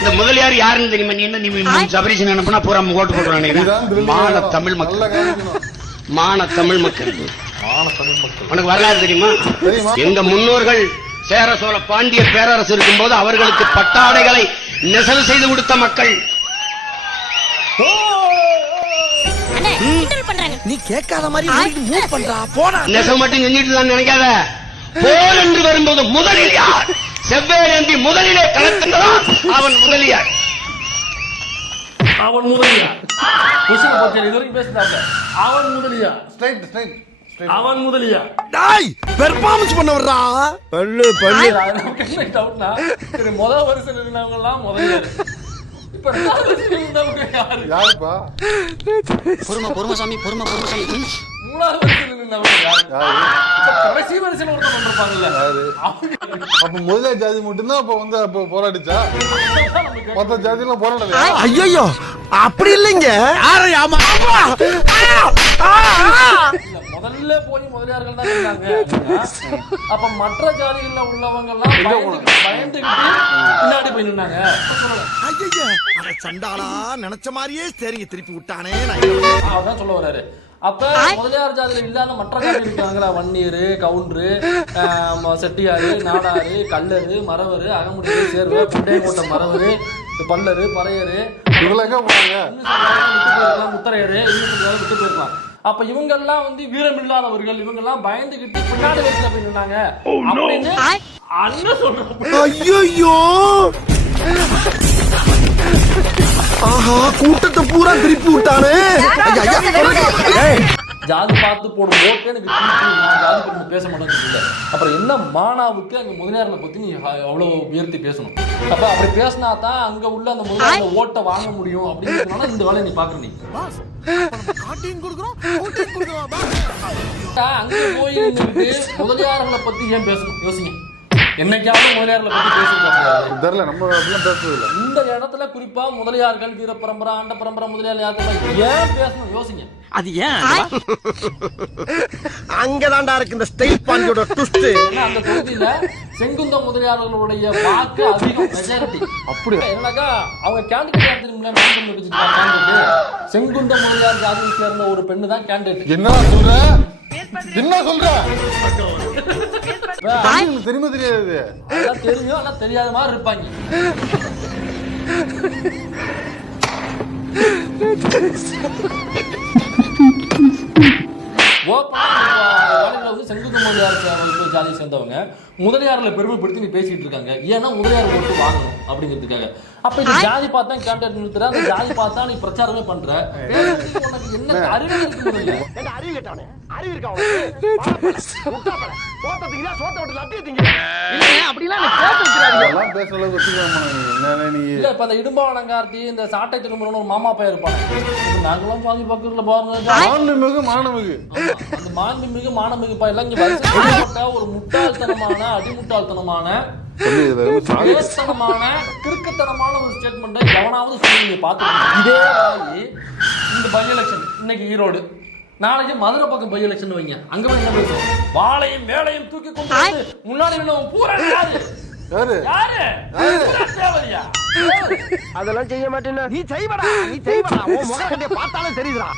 இந்த முதலியார் யாருன்னு தெரியுமா? நீ சபரிசன் அனுப்புனா பூரா ஓட்டு போடுறாங்க. மான தமிழ் மக்கள், மான தமிழ் மக்கள். உனக்கு வரலாறு தெரியுமா? எங்க முன்னோர்கள் சேர சோழ பாண்டிய பேரரசு இருக்கும் போது அவர்களுக்கு பட்டாடைகளை நெசவு செய்து கொடுத்த மக்கள். நீ கேட்காத மாதிரி மூவ் பண்றா. போடா. நெசவு மட்டும் செஞ்சிட்டு தான் நினைக்காத. போர் என்று வரும்போது முதலில் யார் செவ்வேறேந்தி முதலிலே கலக்கின்றான் அவன் முதலியார். அவன் முதலியார். கொஸ்டின் பத்தி இதுவரைக்கும் பேசுறாங்க. அவன் முதலியார். ஸ்ட்ரைட் அவன் முதலியா? டேய் பெர்ஃபார்மன்ஸ் பண்ண வர்றா. பல்லு நமக்கு என்ன டவுட்னா, சரி முதல் வருஷம் இருந்தவங்க எல்லாம் முதலியார். இப்ப ரெண்டாவது வருஷம் இருந்தவங்க யாருப்பா? பொறுமை சாமி. மூணாவது வருஷம் இருந்தவங்க யாரு? கடைசி வருஷம் ஒருத்தர் வந்திருப்பாங்கல்ல, அப்ப முதலே ஜாதி மட்டும்தான் அப்ப போராடிச்சா? மொத்த ஜாதி எல்லாம் போராடல. ஐயோ அப்படி இல்லைங்க. முதல்ல போய் முதலியார்கள் தான் இருந்தாங்க. அப்ப மற்ற ஜாதிகள்ல உள்ளவங்க எல்லாம் பயந்துகிட்டு பின்னாடி போய் நின்னாங்க. சண்டாளா நினைச்ச மாதிரியே சரிங்க திருப்பி விட்டானே. அதான் சொல்ல வர்றாரு. அப்ப முதலியார் ஜாதியில இல்லாத மற்ற ஜாதி இருக்காங்களா, வன்னியர், கவுண்டரு, செட்டியாரு, நாடாரு, கல்லரு, மரவரு, அகமுடியரு, சேர்வ, புண்டையங்கோட்டை மரவரு, பல்லரு, பறையரு, முத்தரையரு, விட்டு போயிருக்கலாம். அப்ப இவங்க எல்லாம் வீரம் இல்லாதவர்கள், இவங்க எல்லாம் பயந்துகிட்டு பின்னாடி வயசுல போய் நின்னாங்க அப்படின்னு அண்ணன் சொல்றாங்க. ஐயோ ஆஹா கூட்டத்தை பூரா திருப்பி விட்டானே. ஜாதி பார்த்து போடும் ஓட்டு எனக்கு நான் ஜாதி பத்தி பேச மாட்டேன்னு. அப்புறம் என்ன மானாவுக்கு அங்க முதலியார்களை பத்தி நீ அவ்வளவு உயர்த்தி பேசணும். அப்ப அப்படி பேசினா தான் அங்க உள்ள அந்த முதலியார் ஓட்டை வாங்க முடியும் அப்படிங்கிறதுனால இந்த வேலையை நீ பாக்குற. நீ அங்க போய் முதலியார்களை பத்தி ஏன் பேசணும்? யோசிங்க. என்னைக்காவது முதலியார்களை பத்தி பேசுறது இந்த இடத்துல குறிப்பா முதலியார்கள், வீர பரம்பரை, ஆண்ட பரம்பரை, முதலியார் ஏன் பேசணும்? யோசிங்க. அது ஏன் அங்கதான்டா இருக்கு இந்த ஸ்டைல் பாண்டியோட ட்விஸ்ட். அந்த தொகுதியில செங்குந்த முதலியார்களுடைய வாக்கு அதிகம், மெஜாரிட்டி. அப்படி என்னக்கா அவங்க கேண்டிடேட் யார் தெரியுமா? செங்குந்த முதலியார் ஜாதியை சேர்ந்த ஒரு பெண்ணு தான் கேண்டிடேட். என்ன சொல்ற தெரியுமா? தெரியாது. அதெல்லாம் தெரியும், ஆனா தெரியாத மாதிரி இருப்பாங்க. செங்குந்த முதலியார் ஜாதியை சேர்ந்தவங்க முதலியார்ல பெருமைப்படுத்தி நீ பேசிட்டு இருக்காங்க. ஏன்னா முதலியார் ஓட்டு வாங்கணும் அப்படிங்கிறதுக்காக. அப்ப இந்த ஜாதி பார்த்தா கேண்டிடேட் நிறுத்துற, அந்த ஜாதி பார்த்தா நீ பிரச்சாரமே பண்ற. உனக்கு என்ன அறிவு இருக்கு? அறிவு கேட்டானே, அறிவு இருக்கா? இடும்பாவனங்கார்த்தி, இந்த சாட்டை திரும்புறன்னு ஒரு மாமா பையன் இருப்பாங்க. நாங்களும் சாதி பக்கத்துல பாருங்க, அந்த மாண்புமிகு மானமிகு பையன் இங்க ஒரு முட்டாள்தனமான, அடிமுட்டாள்தனமான, கிறுக்குத்தனமான ஒரு ஸ்டேட்மெண்ட் எவனாவது சொல்லி பார்த்துருக்கோம். இதே இந்த பை எலெக்ஷன் இன்னைக்கு ஈரோடு, நாளைக்கு மதுரை பக்கம் பை எலெக்ஷன் வைங்க. அங்க போய் என்ன பேசுவோம்? வாழையும் மேலையும் தூக்கி கொண்டு முன்னாடி பூரா அதெல்லாம் செய்ய மாட்டேன்னா நீ செய்வடா, நீ செய்வடா. உன் முகம் பார்த்தாலும் தெரியுதுடா.